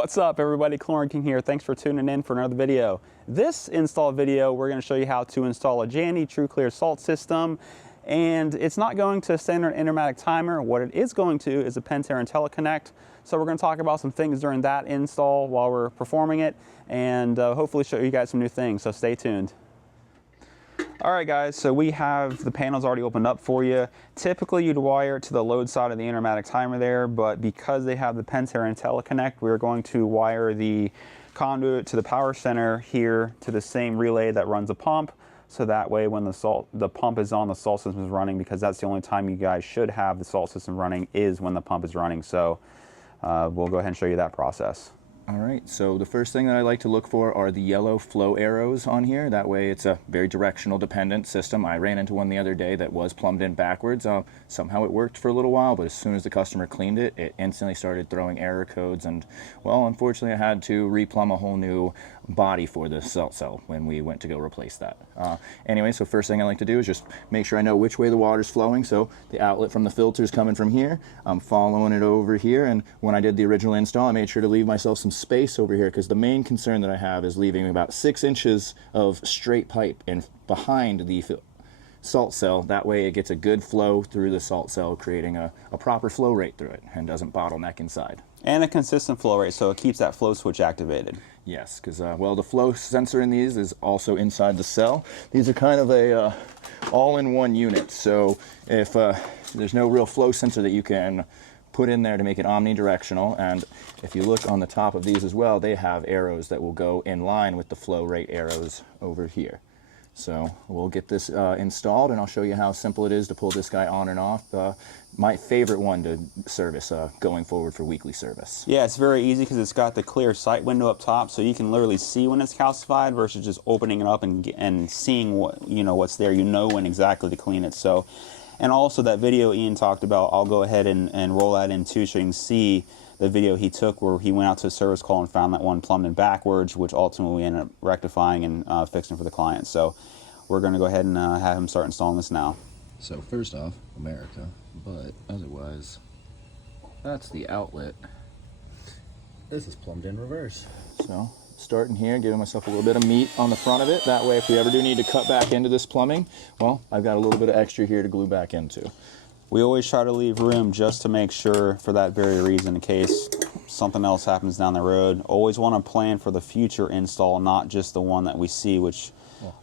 What's up everybody, Chlorine King here. Thanks for tuning in for another video. This install video, we're going to show you how to install a Jandy TruClear salt system. And it's not going to a standard Intermatic timer. What it is going to is a Pentair IntelliConnect. So we're going to talk about some things during that install while we're performing it, and hopefully show you guys some new things, so stay tuned. All right guys, so we have the panels already opened up for you. Typically you'd wire it to the load side of the Intermatic timer there, but because they have the Pentair IntelliConnect, we're going to wire the conduit to the power center here to the same relay that runs the pump. So that way when the pump is on, the salt system is running, because that's the only time you guys should have the salt system running is when the pump is running. So we'll go ahead and show you that process. All right, so the first thing that I like to look for are the yellow flow arrows on here. That way it's a very directional dependent system. I ran into one the other day that was plumbed in backwards. Somehow it worked for a little while, but as soon as the customer cleaned it, it instantly started throwing error codes, and well, unfortunately I had to replumb a whole new body for the salt cell when we went to go replace that. Anyway, so first thing I like to do is just make sure I know which way the water's flowing. So the outlet from the filter is coming from here. I'm following it over here, and when I did the original install, I made sure to leave myself some space over here, because the main concern that I have is leaving about 6 inches of straight pipe in behind the salt cell. That way it gets a good flow through the salt cell, creating a proper flow rate through it and doesn't bottleneck inside. And a consistent flow rate, so it keeps that flow switch activated. Yes, because well, the flow sensor in these is also inside the cell. These are kind of a all-in-one unit, so if there's no real flow sensor that you can put in there to make it omnidirectional, and if you look on the top of these as well, they have arrows that will go in line with the flow rate arrows over here. So we'll get this installed, and I'll show you how simple it is to pull this guy on and off. My favorite one to service going forward for weekly service. Yeah, it's very easy because it's got the clear sight window up top, so you can literally see when it's calcified versus just opening it up and seeing what's there. You know when exactly to clean it. So, and also that video Ian talked about, I'll go ahead and roll that in too, so you can see the video he took where he went out to a service call and found that one plumbed in backwards, which ultimately we ended up rectifying and fixing for the client. So we're going to go ahead and have him start installing this now. So first off, America, but otherwise, that's the outlet. This is plumbed in reverse. So starting here, giving myself a little bit of meat on the front of it. That way if we ever do need to cut back into this plumbing, well, I've got a little bit of extra here to glue back into. We always try to leave room just to make sure, for that very reason, in case something else happens down the road. Always want to plan for the future install, not just the one that we see, which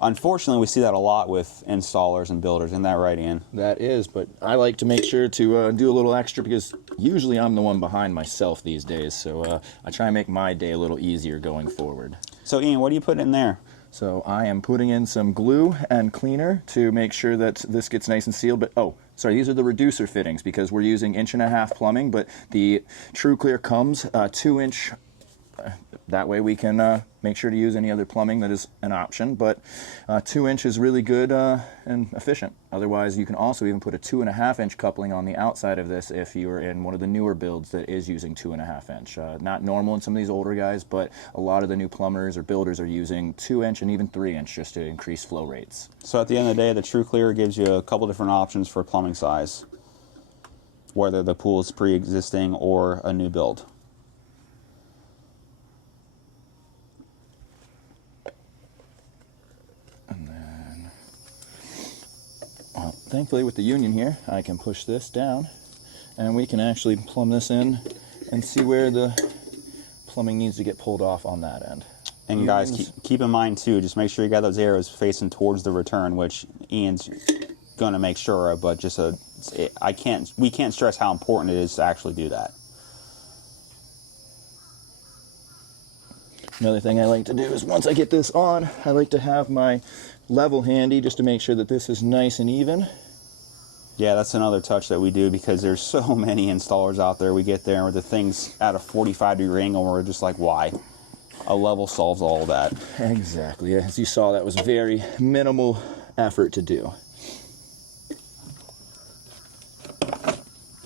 unfortunately we see that a lot with installers and builders. Isn't that right, Ian? That is, but I like to make sure to do a little extra, because usually I'm the one behind myself these days, so I try and make my day a little easier going forward. So Ian, what do you put in there? So I am putting in some glue and cleaner to make sure that this gets nice and sealed. But oh, sorry, these are the reducer fittings, because we're using 1.5" plumbing, but the TruClear comes 2-inch. That way we can make sure to use any other plumbing that is an option, but 2-inch is really good and efficient. Otherwise, you can also even put a 2.5-inch coupling on the outside of this if you're in one of the newer builds that is using 2.5-inch. Not normal in some of these older guys, but a lot of the new plumbers or builders are using 2-inch and even 3-inch just to increase flow rates. So at the end of the day, the TruClear gives you a couple different options for plumbing size, whether the pool is pre-existing or a new build. Thankfully with the union here, I can push this down and we can actually plumb this in and see where the plumbing needs to get pulled off on that end. And guys, keep in mind too, just make sure you got those arrows facing towards the return, which Ian's going to make sure of, but just we can't stress how important it is to actually do that. Another thing I like to do is once I get this on, I like to have my level handy just to make sure that this is nice and even. Yeah, that's another touch that we do, because there's so many installers out there. We get there where the thing's at a 45-degree angle, and we're just like, why? A level solves all of that. Exactly. As you saw, that was very minimal effort to do.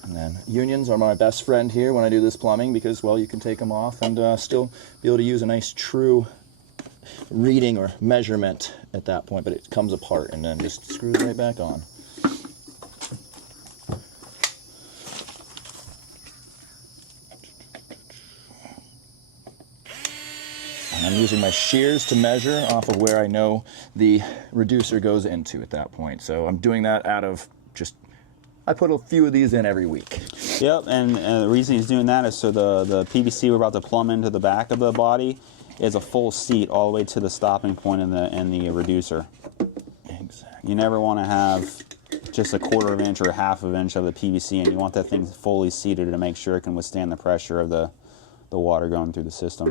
And then unions are my best friend here when I do this plumbing, because, well, you can take them off and still be able to use a nice true reading or measurement at that point, but it comes apart and then just screws right back on. using my shears to measure off of where I know the reducer goes into at that point. So I'm doing that out of just, I put a few of these in every week. Yep, and the reason he's doing that is so the PVC we're about to plumb into the back of the body is a full seat all the way to the stopping point in the reducer. Exactly. You never want to have just a 1/4 inch or 1/2 inch of the PVC, and you want that thing fully seated to make sure it can withstand the pressure of the water going through the system.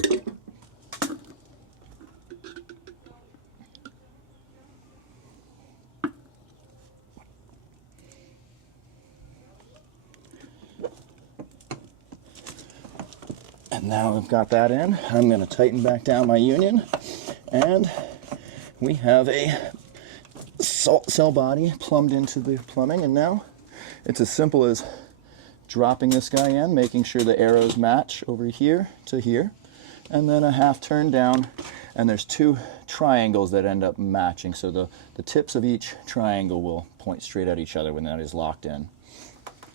And now I've got that in, I'm going to tighten back down my union, and we have a salt cell body plumbed into the plumbing. And now it's as simple as dropping this guy in, making sure the arrows match over here to here, and then a 1/2 turn down, and there's 2 triangles that end up matching, so the tips of each triangle will point straight at each other when that is locked in.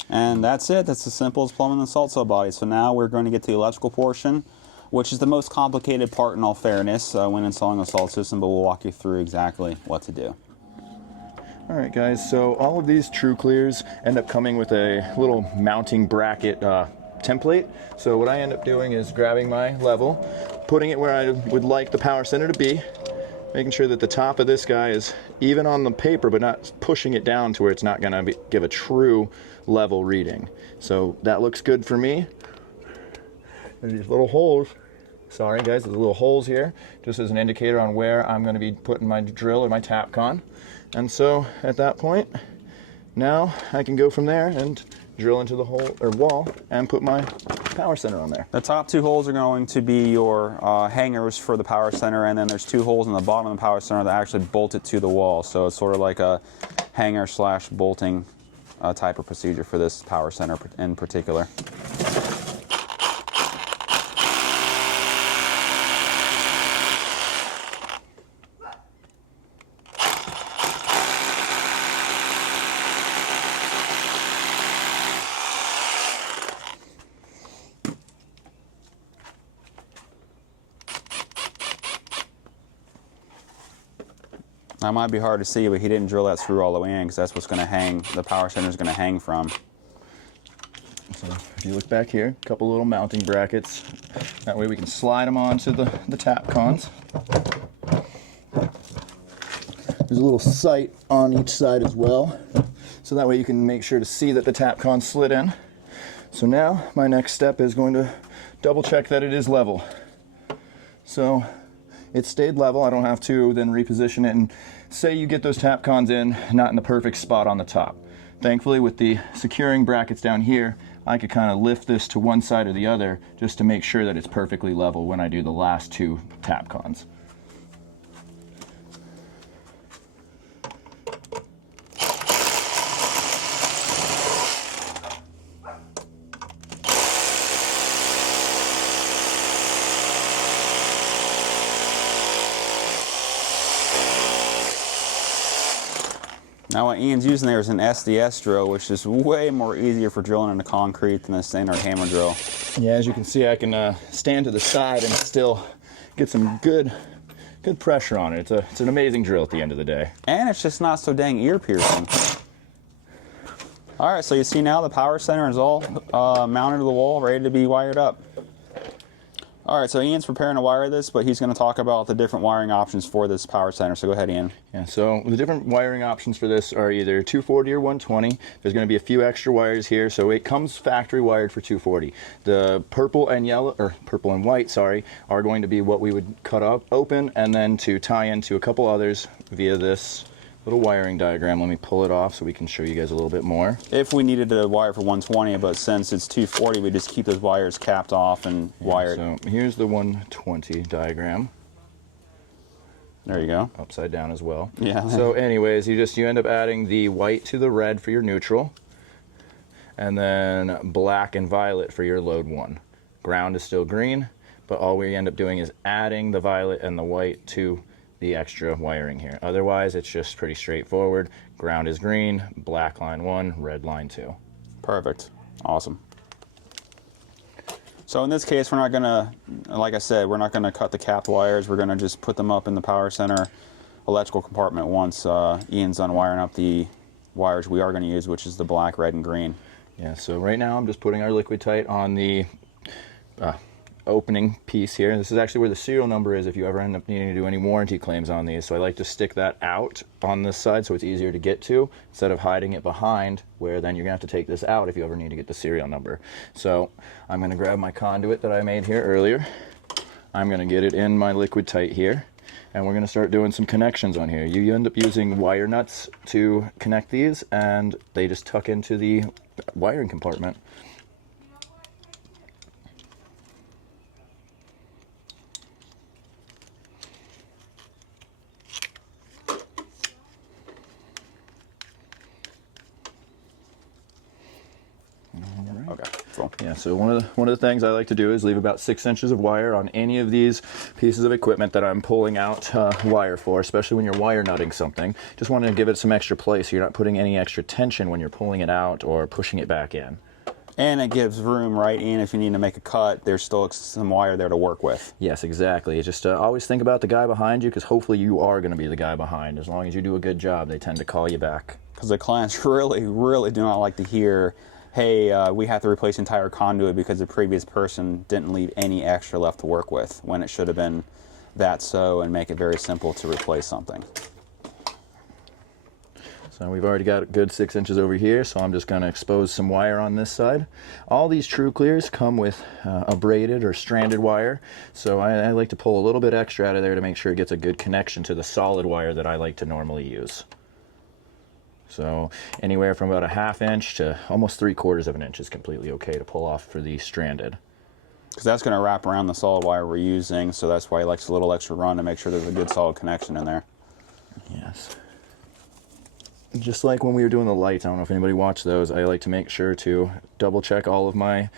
And that's it. That's as simple as plumbing the salt cell body. So now we're going to get to the electrical portion, which is the most complicated part in all fairness when installing a salt system, but we'll walk you through exactly what to do. All right, guys, so all of these TruClears end up coming with a little mounting bracket template. So what I end up doing is grabbing my level, putting it where I would like the power center to be, making sure that the top of this guy is even on the paper, but not pushing it down to where it's not gonna give a true level reading. So that looks good for me. There's these little holes. Sorry guys, there's little holes here, just as an indicator on where I'm gonna be putting my drill or my TAPCon. And so at that point, now I can go from there and drill into the hole or wall and put my power center on there. The top 2 holes are going to be your hangers for the power center, and then there's 2 holes in the bottom of the power center that actually bolt it to the wall. So it's sort of like a hanger / bolting type of procedure for this power center in particular. That might be hard to see, but he didn't drill that screw all the way in, because that's what's going to hang, the power center is going to hang from. So if you look back here, a couple little mounting brackets. That way we can slide them onto the TAPCons. There's a little sight on each side as well. So that way you can make sure to see that the TAPCon slid in. So now my next step is going to double check that it is level. So it stayed level. I don't have to then reposition it, and say you get those TAPCons in, not in the perfect spot on the top. Thankfully, with the securing brackets down here, I could kind of lift this to one side or the other just to make sure that it's perfectly level when I do the last 2 TAPCons. Now what Ian's using there is an SDS drill, which is way more easier for drilling into concrete than a standard hammer drill. Yeah, as you can see, I can stand to the side and still get some good pressure on it. It's an amazing drill at the end of the day. And it's just not so dang ear piercing. All right, so you see now the power center is all mounted to the wall, ready to be wired up. All right, so Ian's preparing to wire this, but he's going to talk about the different wiring options for this power center. So go ahead, Ian. Yeah, so the different wiring options for this are either 240 or 120. There's going to be a few extra wires here, so it comes factory wired for 240. The purple and yellow, or purple and white, sorry, are going to be what we would cut up open, and then to tie into a couple others via this little wiring diagram. Let me pull it off so we can show you guys a little bit more. If we needed to wire for 120, but since it's 240, we just keep those wires capped off and wired. So here's the 120 diagram. There you go. Upside down as well. Yeah. So anyways, you end up adding the white to the red for your neutral, and then black and violet for your load 1. Ground is still green, but all we end up doing is adding the violet and the white to the extra wiring here. Otherwise, it's just pretty straightforward. Ground is green, black line 1, red line 2. Perfect. Awesome. So in this case, we're not gonna, like I said, we're not gonna cut the capped wires. We're gonna just put them up in the power center electrical compartment once Ian's done wiring up the wires we are gonna use, which is the black, red, and green. Yeah, so right now I'm just putting our liquid tight on the opening piece here. This is actually where the serial number is if you ever end up needing to do any warranty claims on these. So I like to stick that out on this side so it's easier to get to, instead of hiding it behind, where then you're gonna have to take this out if you ever need to get the serial number. So I'm gonna grab my conduit that I made here earlier. I'm gonna get it in my liquid tight here, and we're gonna start doing some connections on here. You end up using wire nuts to connect these, and they just tuck into the wiring compartment. Okay, cool. Yeah, so one of the things I like to do is leave about 6 inches of wire on any of these pieces of equipment that I'm pulling out wire for, especially when you're wire nutting something. Just want to give it some extra place so you're not putting any extra tension when you're pulling it out or pushing it back in. And it gives room right in if you need to make a cut. There's still some wire there to work with. Yes, exactly. Just always think about the guy behind you, because hopefully you are going to be the guy behind. As long as you do a good job, they tend to call you back. Because the clients really do not like to hear, hey, we have to replace the entire conduit because the previous person didn't leave any extra left to work with, when it should have been that so, and make it very simple to replace something. So we've already got a good 6 inches over here, so I'm just going to expose some wire on this side. All these TruClears come with a braided or stranded wire, so I like to pull a little bit extra out of there to make sure it gets a good connection to the solid wire that I like to normally use. So anywhere from about a 1/2 inch to almost 3/4 of an inch is completely okay to pull off for the stranded. Because that's going to wrap around the solid wire we're using, so that's why he likes a little extra run to make sure there's a good solid connection in there. Yes. Just like when we were doing the lights, I don't know if anybody watched those, I like to make sure to double check all of my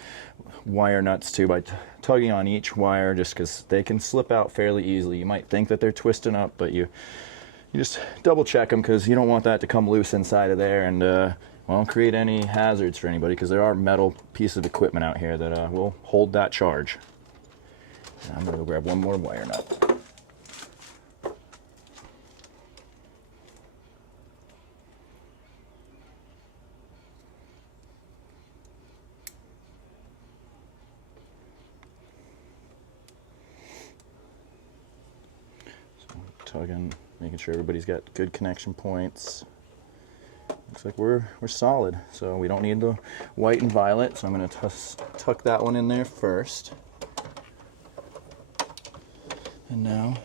wire nuts too by tugging on each wire, just because they can slip out fairly easily. You might think that they're twisting up, but you just double check them, because you don't want that to come loose inside of there and well, create any hazards for anybody, because there are metal pieces of equipment out here that will hold that charge. I'm going to go grab one more wire nut. Tugging, making sure everybody's got good connection points. Looks like we're solid, so we don't need the white and violet, so I'm going to tuck that one in there first. And now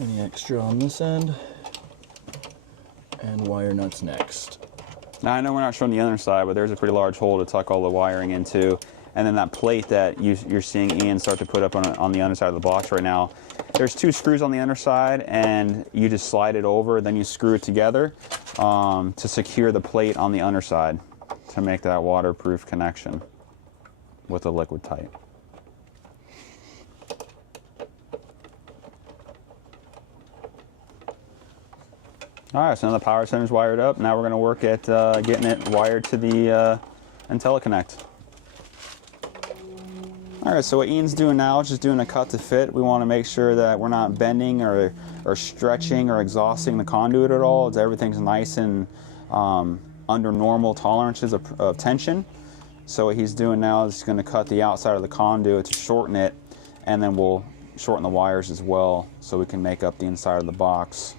any extra on this end, and wire nuts next. Now I know we're not showing the other side, but there's a pretty large hole to tuck all the wiring into, and then that plate that you're seeing Ian start to put up on the underside of the box right now, there's 2 screws on the underside, and you just slide it over, then you screw it together to secure the plate on the underside to make that waterproof connection with the liquid tight. All right, so now the power center's wired up. Now we're going to work at getting it wired to the IntelliConnect. All right, so what Ian's doing now is just doing a cut to fit. We want to make sure that we're not bending or stretching or exhausting the conduit at all. Everything's nice and under normal tolerances of tension. So what he's doing now is he's going to cut the outside of the conduit to shorten it, and then we'll shorten the wires as well so we can make up the inside of the box.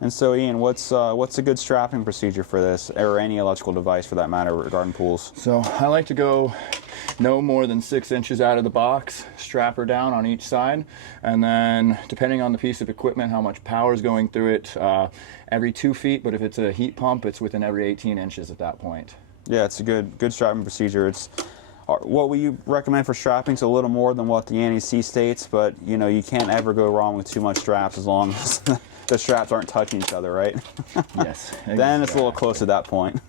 And so Ian, what's a good strapping procedure for this, or any electrical device for that matter regarding pools? So I like to go no more than 6 inches out of the box, strap her down on each side, and then depending on the piece of equipment, how much power is going through it, every 2 feet, but if it's a heat pump, it's within every 18 inches at that point. Yeah, it's a good strapping procedure. It's what we recommend for strapping is a little more than what the ANSI states, but you know, you can't ever go wrong with too much straps as long as the straps aren't touching each other, right? Yes. Exactly. Then it's a little close at that point.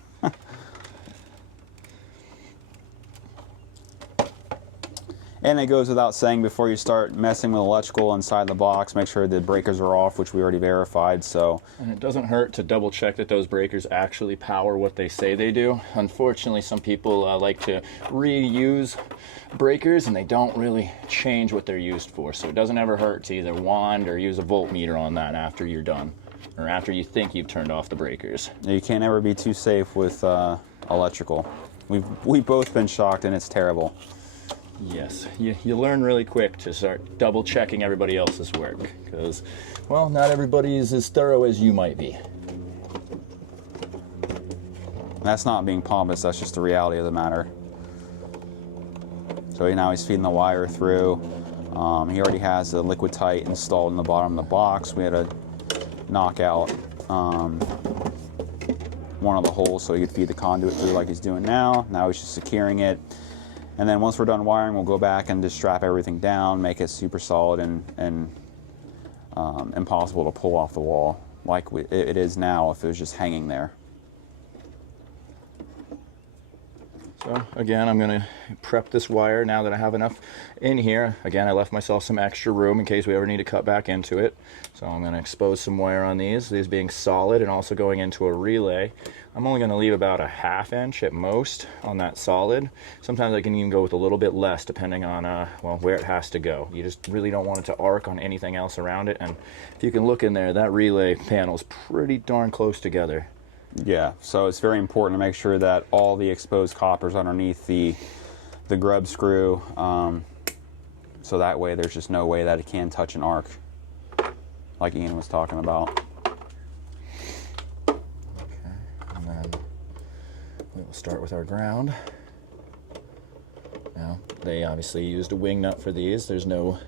And it goes without saying, before you start messing with electrical inside the box, make sure the breakers are off, which we already verified. So, and it doesn't hurt to double check that those breakers actually power what they say they do. Unfortunately, some people like to reuse breakers and they don't really change what they're used for. So it doesn't ever hurt to either wand or use a voltmeter on that after you're done, or after you think you've turned off the breakers. You can't ever be too safe with electrical. We've both been shocked, and it's terrible. Yes, you learn really quick to start double checking everybody else's work, because, well, not everybody is as thorough as you might be. That's not being pompous, that's just the reality of the matter. So now he's feeding the wire through. He already has the liquid tight installed in the bottom of the box. We had to knock out one of the holes so he could feed the conduit through like he's doing now. Now he's just securing it. And then once we're done wiring, we'll go back and just strap everything down, make it super solid and impossible to pull off the wall like it is now if it was just hanging there. So again, I'm going to prep this wire now that I have enough in here. Again, I left myself some extra room in case we ever need to cut back into it. So I'm going to expose some wire on these being solid and also going into a relay. I'm only going to leave about a 1/2 inch at most on that solid. Sometimes I can even go with a little bit less depending on well, where it has to go. You just really don't want it to arc on anything else around it. And if you can look in there, that relay panel is pretty darn close together. Yeah, so it's very important to make sure that all the exposed copper's underneath the grub screw, so that way there's just no way that it can touch an arc, like Ian was talking about. Okay, and then we will start with our ground. Now, they obviously used a wing nut for these. There's no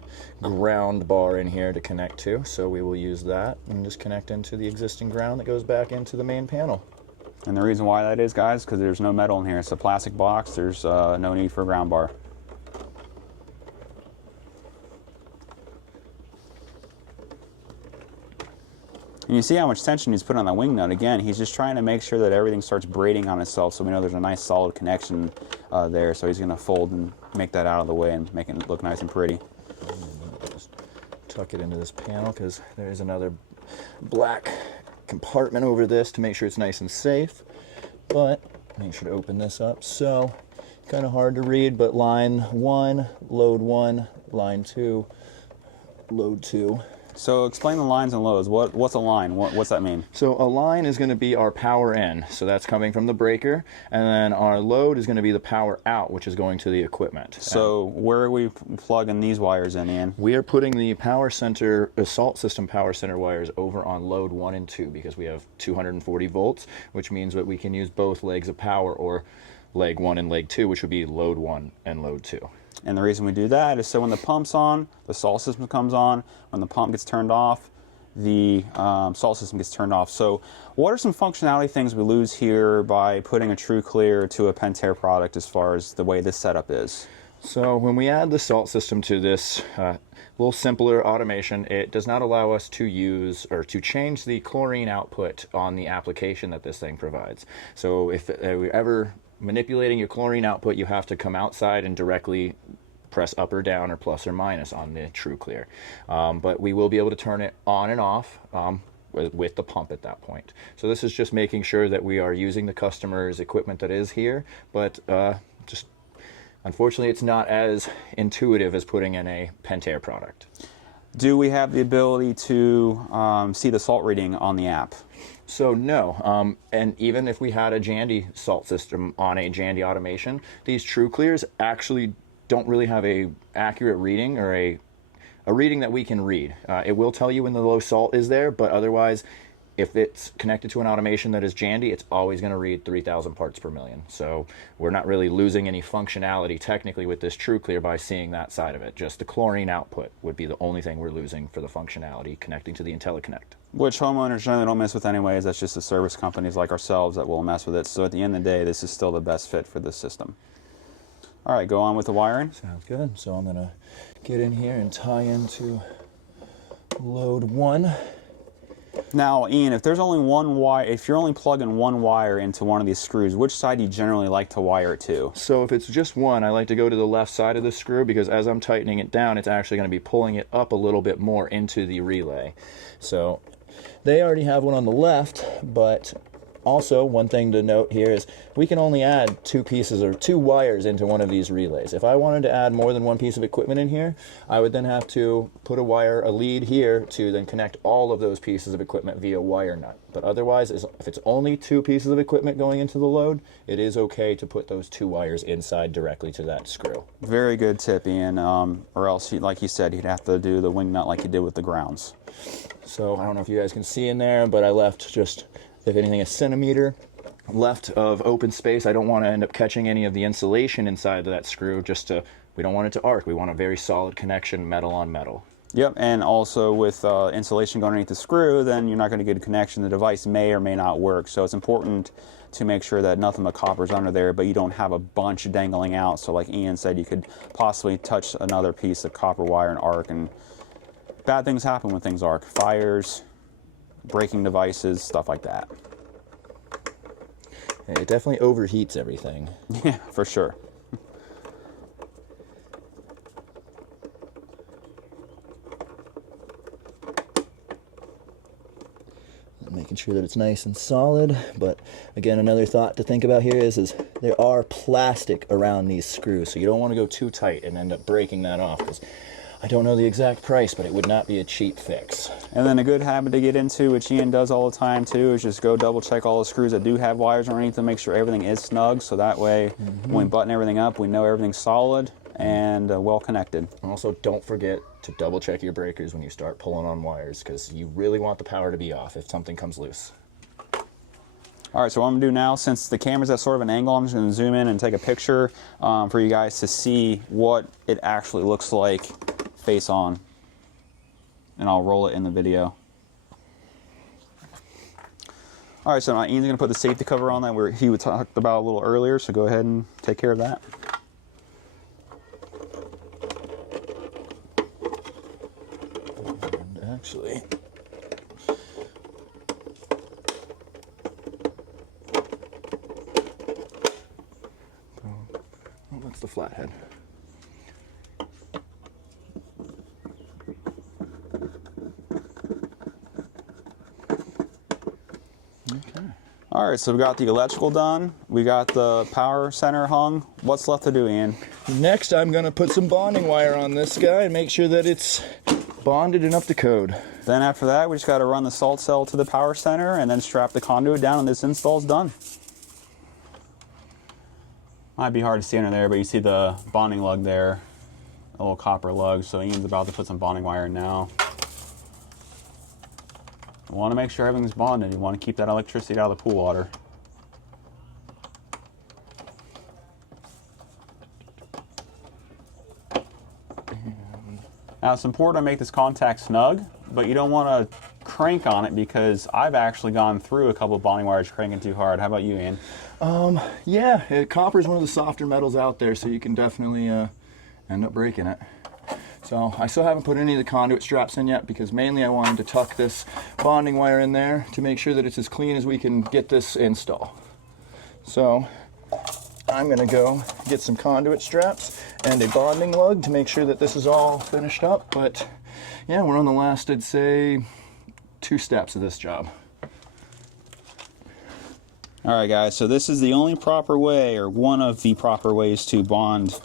ground bar in here to connect to, so we will use that and just connect into the existing ground that goes back into the main panel. And the reason why that is, guys, because there's no metal in here. It's a plastic box. There's no need for a ground bar. And you see how much tension he's put on the wing nut. Again, he's just trying to make sure that everything starts braiding on itself, so we know there's a nice solid connection there. So he's going to fold and make that out of the way and make it look nice and pretty. Just tuck it into this panel because there is another black compartment over this to make sure it's nice and safe. But make sure to open this up. So kind of hard to read, but line 1, load 1, line 2, load 2. So explain the lines and loads. What's a line? What's that mean? So a line is going to be our power in, so that's coming from the breaker, and then our load is going to be the power out, which is going to the equipment. So where are we plugging these wires in, Ian? We are putting the power center, salt system power center wires over on load 1 and 2 because we have 240 volts, which means that we can use both legs of power, or leg 1 and leg 2, which would be load 1 and load 2. And the reason we do that is so when the pump's on, the salt system comes on. When the pump gets turned off, the salt system gets turned off. So what are some functionality things we lose here by putting a TruClear to a Pentair product as far as the way this setup is? So when we add the salt system to this little simpler automation, it does not allow us to use or to change the chlorine output on the application that this thing provides. So if we're ever manipulating your chlorine output, you have to come outside and directly press up or down or plus or minus on the TruClear. But we will be able to turn it on and off with the pump at that point. So this is just making sure that we are using the customer's equipment that is here, but just unfortunately it's not as intuitive as putting in a Pentair product. Do we have the ability to see the salt reading on the app? So no, and even if we had a Jandy salt system on a Jandy automation, these TruClears actually don't really have a accurate reading or a reading that we can read. It will tell you when the low salt is there, but otherwise, if it's connected to an automation that is Jandy, it's always going to read 3,000 parts per million. So we're not really losing any functionality technically with this TruClear by seeing that side of it. Just the chlorine output would be the only thing we're losing for the functionality connecting to the IntelliConnect. Which homeowners generally don't mess with anyways. That's just the service companies like ourselves that will mess with it. So at the end of the day, this is still the best fit for this system. All right, go on with the wiring. Sounds good. So I'm going to get in here and tie into load 1. Now, Ian, if there's only one wire, if you're only plugging one wire into one of these screws, which side do you generally like to wire it to? So if it's just one, I like to go to the left side of the screw, because as I'm tightening it down, it's actually going to be pulling it up a little bit more into the relay. So they already have one on the left, but also one thing to note here is we can only add two pieces or two wires into one of these relays. If I wanted to add more than one piece of equipment in here, I would then have to put a lead here to then connect all of those pieces of equipment via wire nut. But otherwise, if it's only two pieces of equipment going into the load, it is okay to put those two wires inside directly to that screw. Very good tip, Ian, or else, like you said, you'd have to do the wing nut like you did with the grounds. So I don't know if you guys can see in there, but I left just, if anything, a centimeter left of open space. I don't want to end up catching any of the insulation inside of that screw. We don't want it to arc. We want a very solid connection, metal on metal. Yep, and also with insulation going underneath the screw, then you're not going to get a connection. The device may or may not work. So it's important to make sure that nothing but copper's under there, but you don't have a bunch dangling out. So like Ian said, you could possibly touch another piece of copper wire and arc, and bad things happen when things arc. Fires, breaking devices, stuff like that. It definitely overheats everything. Yeah, for sure. Making sure that it's nice and solid. But again, another thought to think about here is there are plastic around these screws, so you don't want to go too tight and end up breaking that off, because I don't know the exact price, but it would not be a cheap fix. And then a good habit to get into, which Ian does all the time too, is just go double check all the screws that do have wires underneath to make sure everything is snug, so that way when we button everything up, we know everything's solid and well connected. Also, don't forget to double check your breakers when you start pulling on wires, because you really want the power to be off if something comes loose. All right, so what I'm gonna do now, since the camera's at sort of an angle, I'm just gonna zoom in and take a picture for you guys to see what it actually looks like face on, and I'll roll it in the video. All right, so now Ian's gonna put the safety cover on that where he talked about a little earlier, so go ahead and take care of that. And actually, oh, that's the flathead. All right, so we got the electrical done. We got the power center hung. What's left to do, Ian? Next, I'm going to put some bonding wire on this guy and make sure that it's bonded and up to code. Then after that, we just got to run the salt cell to the power center and then strap the conduit down, and this install's done. Might be hard to see under there, but you see the bonding lug there, a little copper lug. So Ian's about to put some bonding wire in now. You want to make sure everything's bonded. You want to keep that electricity out of the pool water. Now it's important to make this contact snug, but you don't want to crank on it, because I've actually gone through a couple of bonding wires cranking too hard. How about you, Ian? Yeah, copper is one of the softer metals out there, so you can definitely end up breaking it. So I still haven't put any of the conduit straps in yet, because mainly I wanted to tuck this bonding wire in there to make sure that it's as clean as we can get this install. So I'm going to go get some conduit straps and a bonding lug to make sure that this is all finished up. But yeah, we're on the last, I'd say, 2 steps of this job. All right, guys, so this is the only proper way, or one of the proper ways, to bond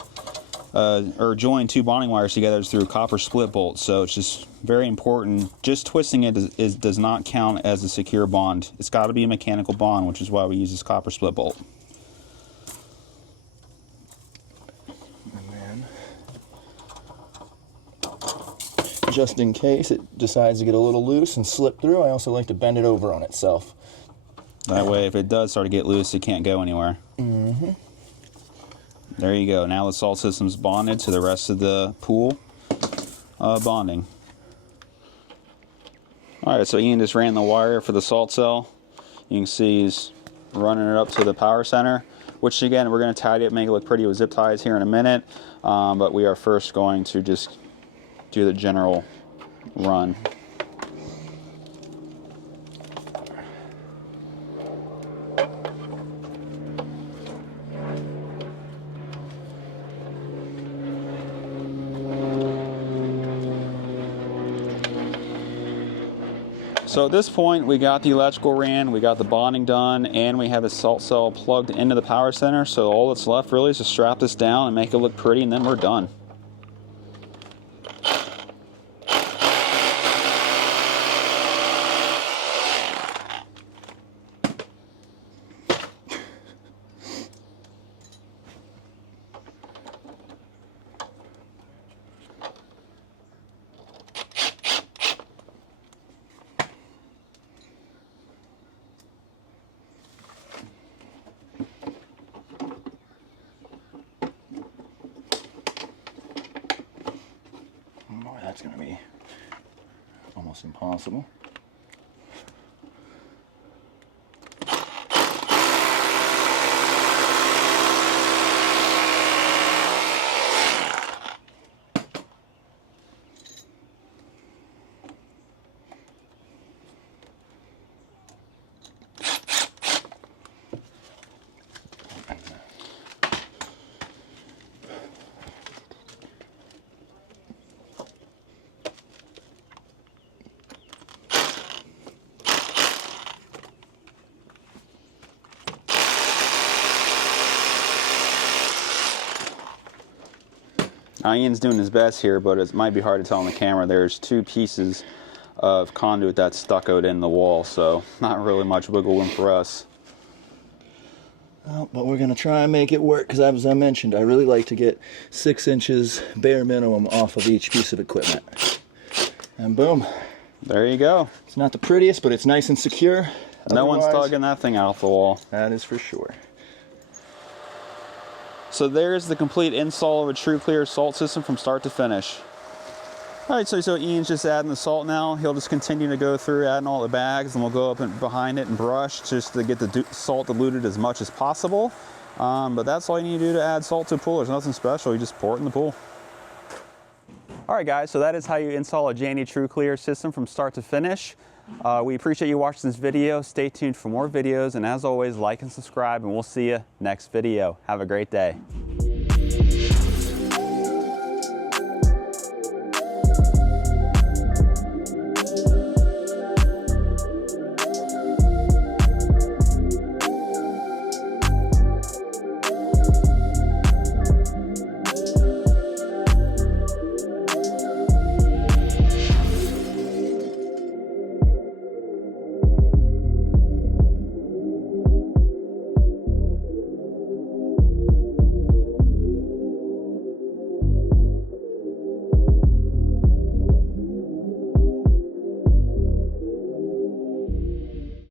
or join 2 bonding wires together is through a copper split bolt. So it's just very important. Just twisting it does not count as a secure bond. It's got to be a mechanical bond, which is why we use this copper split bolt. And then, just in case it decides to get a little loose and slip through, I also like to bend it over on itself. That way, if it does start to get loose, it can't go anywhere. Mm-hmm. There you go. Now the salt system's bonded to the rest of the pool bonding. All right, so Ian just ran the wire for the salt cell. You can see he's running it up to the power center, which again, we're going to tidy it, make it look pretty with zip ties here in a minute. But we are first going to just do the general run. So at this point, we got the electrical ran, we got the bonding done, and we have a salt cell plugged into the power center. So all that's left really is to strap this down and make it look pretty, and then we're done. That's going to be almost impossible. Ian's doing his best here, but it might be hard to tell on the camera. There's 2 pieces of conduit that's stuccoed in the wall, so not really much wiggle room for us. Well, but we're going to try and make it work, because as I mentioned, I really like to get 6 inches bare minimum off of each piece of equipment. And boom. There you go. It's not the prettiest, but it's nice and secure. No one's tugging that thing out the wall. That is for sure. So there's the complete install of a TruClear salt system from start to finish. All right, so Ian's just adding the salt now. He'll just continue to go through adding all the bags, and we'll go up and behind it and brush just to get the salt diluted as much as possible. But that's all you need to do to add salt to a pool. There's nothing special. You just pour it in the pool. All right, guys, so that is how you install a Jandy TruClear system from start to finish. We appreciate you watching this video. Stay tuned for more videos, and as always, like and subscribe, and we'll see you next video. Have a great day.